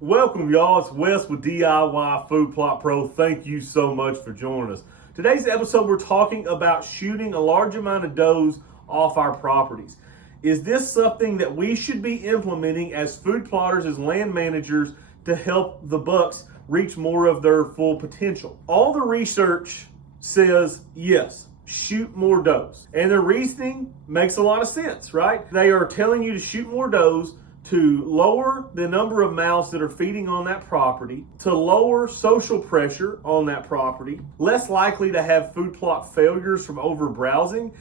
Welcome, y'all. It's Wes with DIY Food Plot Pro. Thank you so much for joining us. Today's episode, we're talking about shooting a large amount of does off our properties. Is this something that we should be implementing as food plotters, as land managers, to help the bucks reach more of their full potential? All the research says yes, shoot more does. And their reasoning makes a lot of sense, right? They are telling you to shoot more does to lower the number of mouths that are feeding on that property, to lower social pressure on that property, less likely to have food plot failures from over browsing,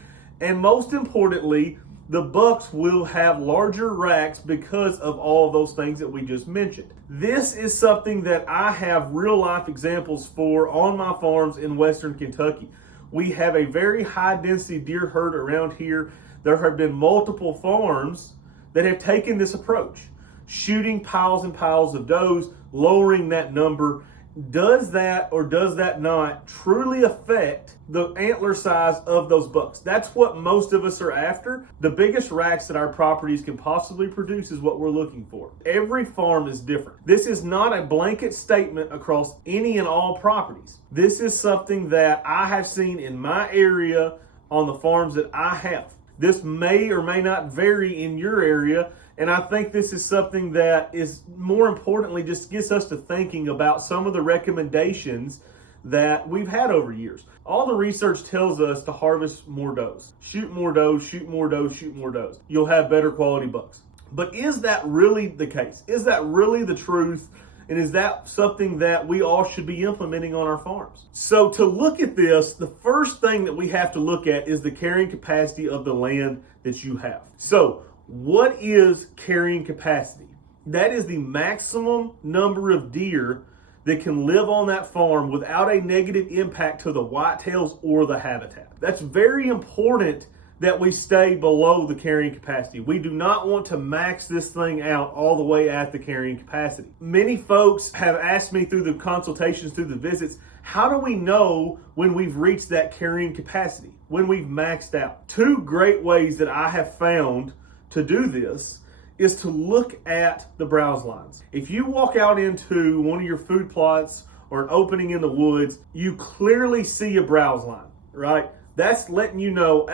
and most importantly, the bucks will have larger racks because of all of those things that we just mentioned. This is something that I have real life examples for on my farms in Western Kentucky. We have a very high density deer herd around here. There have been multiple farms that have taken this approach, shooting piles and piles of does, lowering that number. Does that or does that not truly affect the antler size of those bucks? That's what most of us are after. The biggest racks that our properties can possibly produce is what we're looking for. Every farm is different. This is not a blanket statement across any and all properties. This is something that I have seen in my area on the farms that I have. This may or may not vary in your area, and I think this is something that is more importantly just gets us to thinking about some of the recommendations that we've had over years. All the research tells us to harvest more does. Shoot more does, shoot more does, shoot more does. You'll have better quality bucks. But is that really the case? Is that really the truth? And is that something that we all should be implementing on our farms? So to look at this, the first thing that we have to look at is the carrying capacity of the land that you have. So what is carrying capacity? That is the maximum number of deer that can live on that farm without a negative impact to the whitetails or the habitat. That's very important that we stay below the carrying capacity. We do not want to max this thing out all the way at the carrying capacity. Many folks have asked me through the consultations, through the visits, how do we know when we've reached that carrying capacity, when we've maxed out? Two great ways that I have found to do this is to look at the browse lines. If you walk out into one of your food plots or an opening in the woods, you clearly see a browse line, right? That's letting you know,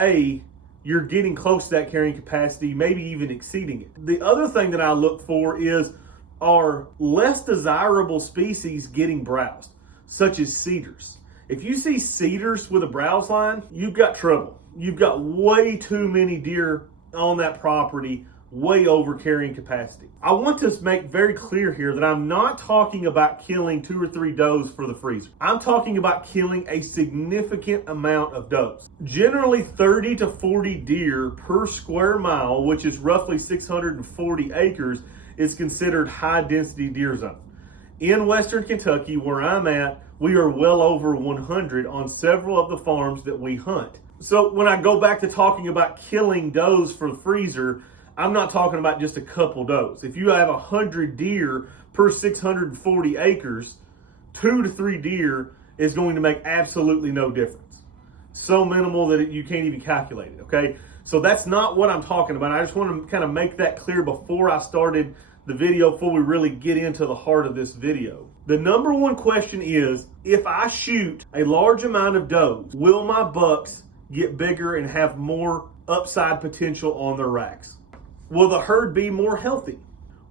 you're getting close to that carrying capacity, maybe even exceeding it. The other thing that I look for is, are less desirable species getting browsed, such as cedars. If you see cedars with a browse line, you've got trouble. You've got way too many deer on that property, way over carrying capacity. I want to make very clear here that I'm not talking about killing 2 or 3 does for the freezer. I'm talking about killing a significant amount of does. Generally 30 to 40 deer per square mile, which is roughly 640 acres, is considered high density deer zone. In Western Kentucky, where I'm at, we are well over 100 on several of the farms that we hunt. So when I go back to talking about killing does for the freezer, I'm not talking about just a couple does. If you have 100 deer per 640 acres, 2 to 3 deer is going to make absolutely no difference. So minimal that you can't even calculate it, okay? So that's not what I'm talking about. I just want to kind of make that clear before I started the video, before we really get into the heart of this video. The number one question is, if I shoot a large amount of does, will my bucks get bigger and have more upside potential on their racks? Will the herd be more healthy?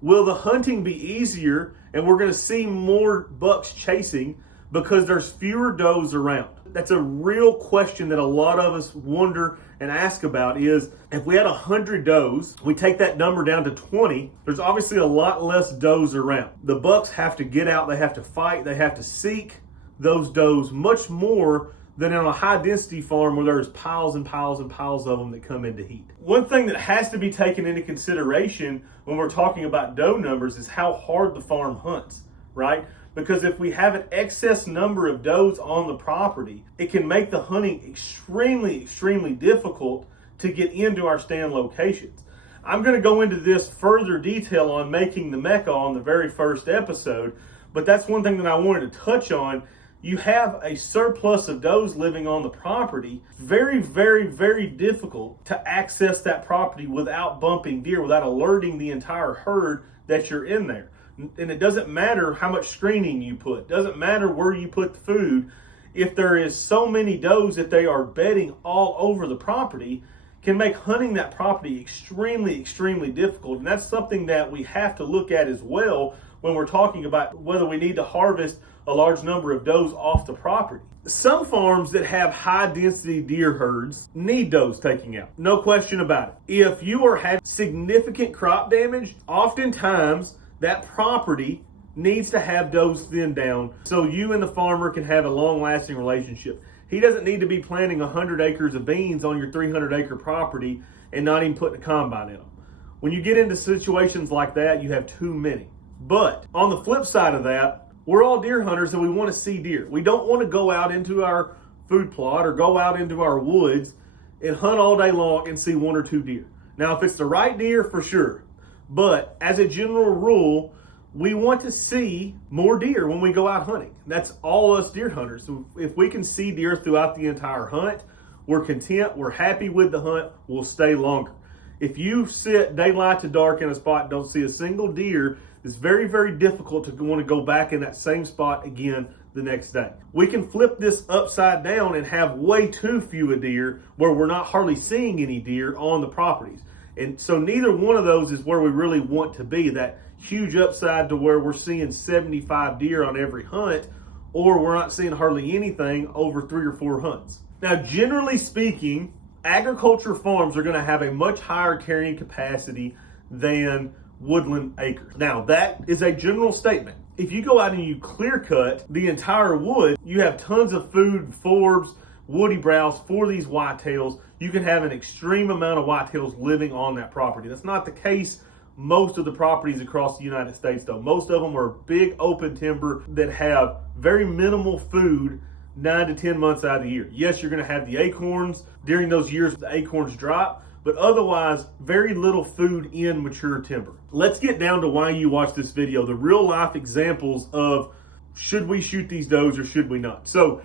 Will the hunting be easier and we're going to see more bucks chasing because there's fewer does around? That's a real question that a lot of us wonder and ask about is, if we had 100 does, we take that number down to 20, there's obviously a lot less does around. The bucks have to get out, they have to fight, they have to seek those does much more than on a high density farm where there's piles and piles and piles of them that come into heat. One thing that has to be taken into consideration when we're talking about doe numbers is how hard the farm hunts, right? Because if we have an excess number of does on the property, it can make the hunting extremely, extremely difficult to get into our stand locations. I'm going to go into this further detail on making the Mecca on the very first episode, but that's one thing that I wanted to touch on. You have a surplus of does living on the property. Very, very, very difficult to access that property without bumping deer, without alerting the entire herd that you're in there. And it doesn't matter how much screening you put, doesn't matter where you put the food. If there is so many does that they are bedding all over the property, can make hunting that property extremely, extremely difficult. And that's something that we have to look at as well when we're talking about whether we need to harvest a large number of does off the property. Some farms that have high density deer herds need does taking out. No question about it. If you are having significant crop damage, oftentimes that property needs to have does thinned down so you and the farmer can have a long-lasting relationship. He doesn't need to be planting 100 acres of beans on your 300-acre property and not even putting a combine in them. When you get into situations like that, you have too many. But on the flip side of that, we're all deer hunters and we want to see deer. We don't want to go out into our food plot or go out into our woods and hunt all day long and see 1 or 2 deer. Now, if it's the right deer, for sure. But as a general rule, we want to see more deer when we go out hunting. That's all us deer hunters. So if we can see deer throughout the entire hunt, we're content, we're happy with the hunt, we'll stay longer. If you sit daylight to dark in a spot and don't see a single deer, it's very, very difficult to want to go back in that same spot again the next day. We can flip this upside down and have way too few deer where we're not hardly seeing any deer on the properties. And so neither one of those is where we really want to be, that huge upside to where we're seeing 75 deer on every hunt, or we're not seeing hardly anything over 3 or 4 hunts. Now, generally speaking, agriculture farms are going to have a much higher carrying capacity than woodland acres. Now, that is a general statement. If you go out and you clear cut the entire wood, you have tons of food, forbs, woody browse for these whitetails. You can have an extreme amount of whitetails living on that property. That's not the case most of the properties across the United States, though. Most of them are big open timber that have very minimal food 9 to 10 months out of the year. Yes, you're going to have the acorns during those years the acorns drop, but otherwise very little food in mature timber. Let's get down to why you watch this video, the real life examples of should we shoot these does or should we not. So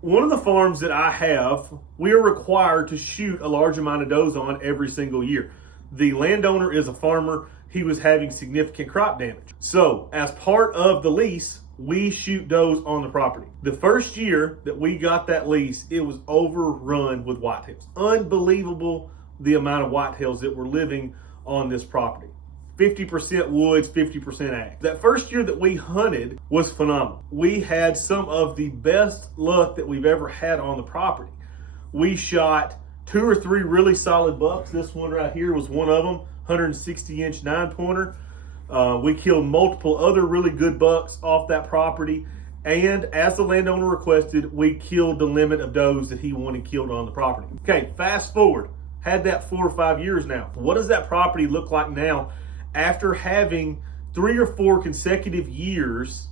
one of the farms that I have, we are required to shoot a large amount of does on every single year. The landowner is a farmer. He was having significant crop damage. So as part of the lease, we shoot does on the property. The first year that we got that lease, it was overrun with whitetails. Unbelievable the amount of whitetails that were living on this property. 50% woods, 50% ag. That first year that we hunted was phenomenal. We had some of the best luck that we've ever had on the property. We shot 2 or 3 really solid bucks. This one right here was one of them, 160-inch 9-pointer. We killed multiple other really good bucks off that property. And as the landowner requested, we killed the limit of does that he wanted killed on the property. Okay, fast forward. Had that 4 or 5 years now. What does that property look like now after having 3 or 4 consecutive years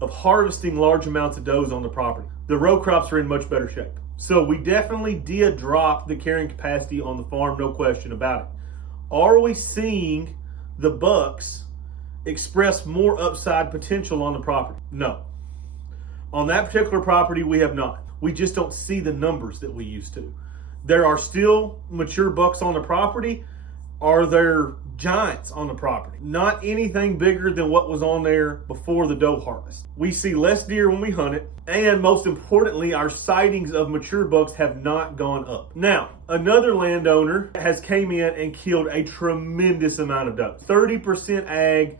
of harvesting large amounts of does on the property? The row crops are in much better shape. So we definitely did drop the carrying capacity on the farm, no question about it. Are we seeing the bucks express more upside potential on the property? No. On that particular property, we have not. We just don't see the numbers that we used to. There are still mature bucks on the property. Are there giants on the property? Not anything bigger than what was on there before the doe harvest. We see less deer when we hunt it, and most importantly, our sightings of mature bucks have not gone up. Now, another landowner has came in and killed a tremendous amount of doe. 30% ag,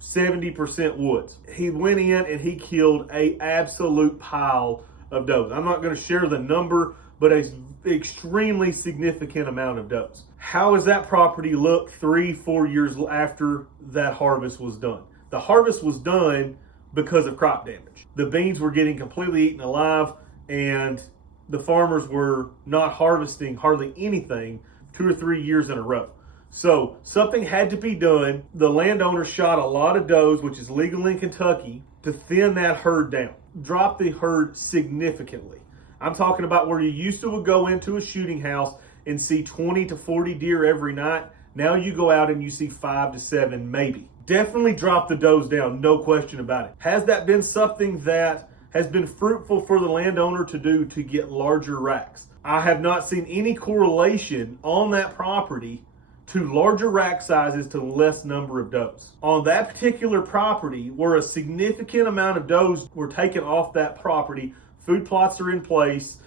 70% woods. He went in and he killed an absolute pile of does. I'm not going to share the number, but an extremely significant amount of does. How does that property look 3-4 years after that harvest was done? The harvest was done because of crop damage. The beans were getting completely eaten alive, and the farmers were not harvesting hardly anything 2 or 3 years in a row. So something had to be done. The landowner shot a lot of does, which is legal in Kentucky, to thin that herd down, drop the herd significantly. I'm talking about where you used to go into a shooting house and see 20 to 40 deer every night. Now you go out and you see 5 to 7 maybe. Definitely drop the does down, no question about it. Has that been something that has been fruitful for the landowner to do to get larger racks? I have not seen any correlation on that property to larger rack sizes to less number of does. On that particular property, where a significant amount of does were taken off that property, food plots are in place.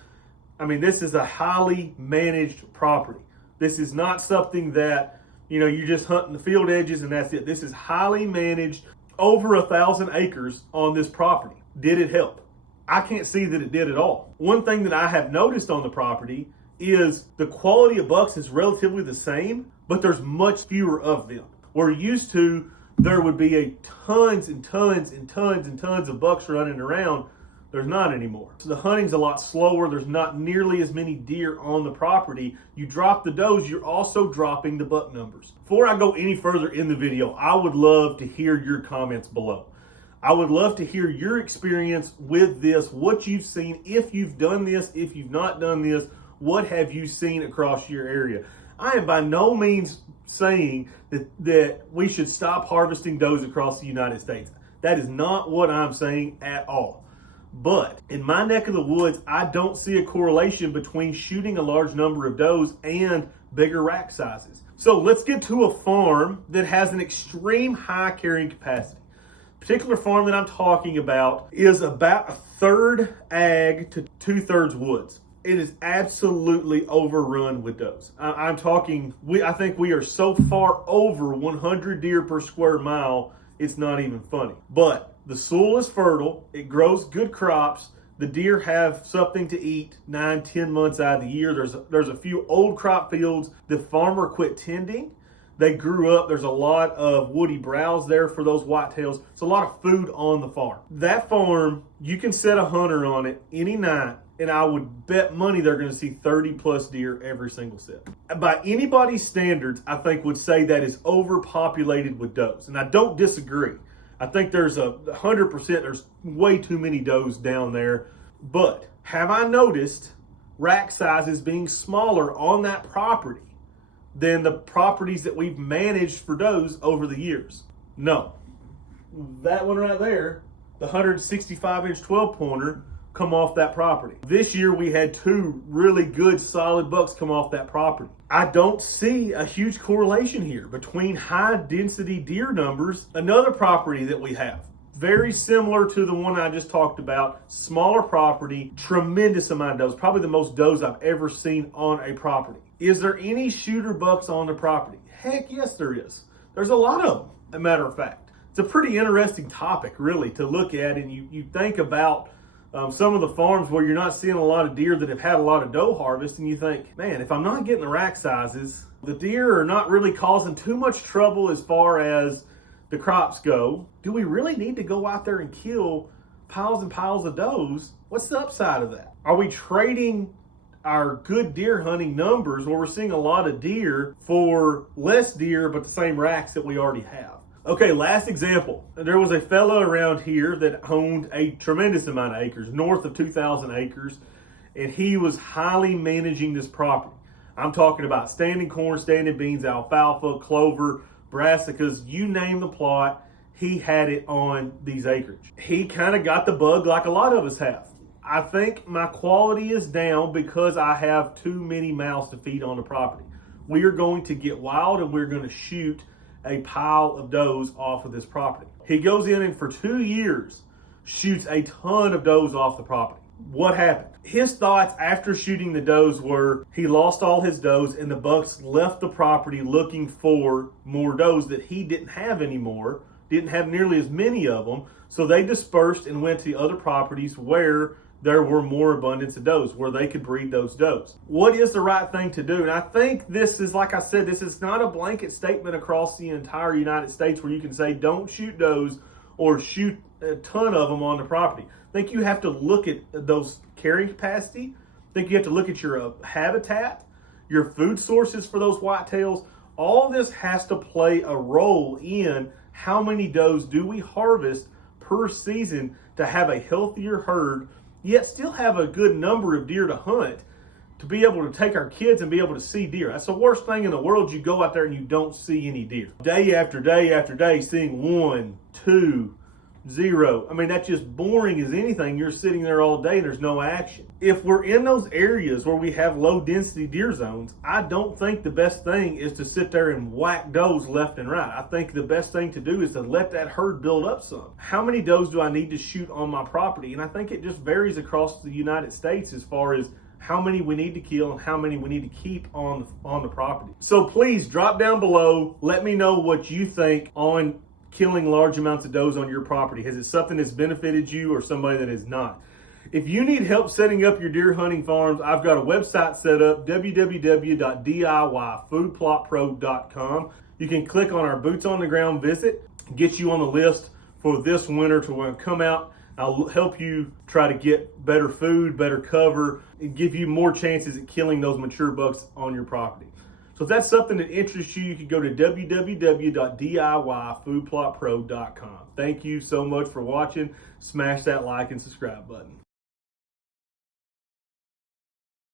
I mean, this is a highly managed property. This is not something that, you just hunt in the field edges and that's it. This is highly managed, over 1,000 acres on this property. Did it help? I can't see that it did at all. One thing that I have noticed on the property is the quality of bucks is relatively the same, but there's much fewer of them. We're used to, there would be tons and tons and tons and tons of bucks running around. There's not anymore. So the hunting's a lot slower. There's not nearly as many deer on the property. You drop the does, you're also dropping the buck numbers. Before I go any further in the video, I would love to hear your comments below. I would love to hear your experience with this, what you've seen, if you've done this, if you've not done this, what have you seen across your area? I am by no means saying that we should stop harvesting does across the United States. That is not what I'm saying at all. But in my neck of the woods, I don't see a correlation between shooting a large number of does and bigger rack sizes. So let's get to a farm that has an extreme high carrying capacity. The particular farm that I'm talking about is about 1/3 ag to 2/3 woods. It is absolutely overrun with does. I'm talking, I think we are so far over 100 deer per square mile, it's not even funny. But the soil is fertile, it grows good crops, the deer have something to eat 9-10 months out of the year. There's a few old crop fields the farmer quit tending. They grew up, there's a lot of woody browse there for those whitetails. It's a lot of food on the farm. That farm, you can set a hunter on it any night, and I would bet money they're going to see 30 plus deer every single set. By anybody's standards, I think would say that is overpopulated with does. And I don't disagree. I think there's 100%, there's way too many does down there. But have I noticed rack sizes being smaller on that property than the properties that we've managed for does over the years? No. That one right there, the 165-inch 12-pointer, come off that property. This year we had 2 really good solid bucks come off that property. I don't see a huge correlation here between high density deer numbers. Another property that we have, very similar to the one I just talked about, smaller property, tremendous amount of does, probably the most does I've ever seen on a property. Is there any shooter bucks on the property? Heck yes there is. There's a lot of them, as a matter of fact. It's a pretty interesting topic really to look at, and you think about some of the farms where you're not seeing a lot of deer that have had a lot of doe harvest, and you think, man, if I'm not getting the rack sizes, the deer are not really causing too much trouble as far as the crops go. Do we really need to go out there and kill piles and piles of does? What's the upside of that? Are we trading our good deer hunting numbers where we're seeing a lot of deer for less deer but the same racks that we already have? Okay, last example. There was a fellow around here that owned a tremendous amount of acres, north of 2,000 acres, and he was highly managing this property. I'm talking about standing corn, standing beans, alfalfa, clover, brassicas, you name the plot, he had it on these acreage. He kind of got the bug like a lot of us have. I think my quality is down because I have too many mouths to feed on the property. We are going to get wild and we're going to shoot a pile of does off of this property. He goes in and for 2 years shoots a ton of does off the property. What happened? His thoughts after shooting the does were he lost all his does and the bucks left the property looking for more does that he didn't have anymore, didn't have nearly as many of them, so they dispersed and went to other properties where there were more abundance of does, where they could breed those does. What is the right thing to do? And I think this is, like I said, this is not a blanket statement across the entire United States where you can say don't shoot does or shoot a ton of them on the property. I think you have to look at those carrying capacity. I think you have to look at your habitat, your food sources for those whitetails. All this has to play a role in how many does do we harvest per season to have a healthier herd, yet still have a good number of deer to hunt, to be able to take our kids and be able to see deer. That's the worst thing in the world. You go out there and you don't see any deer. Day after day after day, seeing 1, 2, Zero. I mean, that's just boring as anything. You're sitting there all day and there's no action. If we're in those areas where we have low density deer zones, I don't think the best thing is to sit there and whack does left and right. I think the best thing to do is to let that herd build up some. How many does do I need to shoot on my property? And I think it just varies across the United States as far as how many we need to kill and how many we need to keep on the property. So please drop down below. Let me know what you think on killing large amounts of does on your property. Is it something that's benefited you or somebody that is not? If you need help setting up your deer hunting farms, I've got a website set up, www.diyfoodplotpro.com. You can click on our boots on the ground visit, get you on the list for this winter to when come out. I'll help you try to get better food, better cover, and give you more chances at killing those mature bucks on your property. So if that's something that interests you, you can go to www.diyfoodplotpro.com. Thank you so much for watching. Smash that like and subscribe button.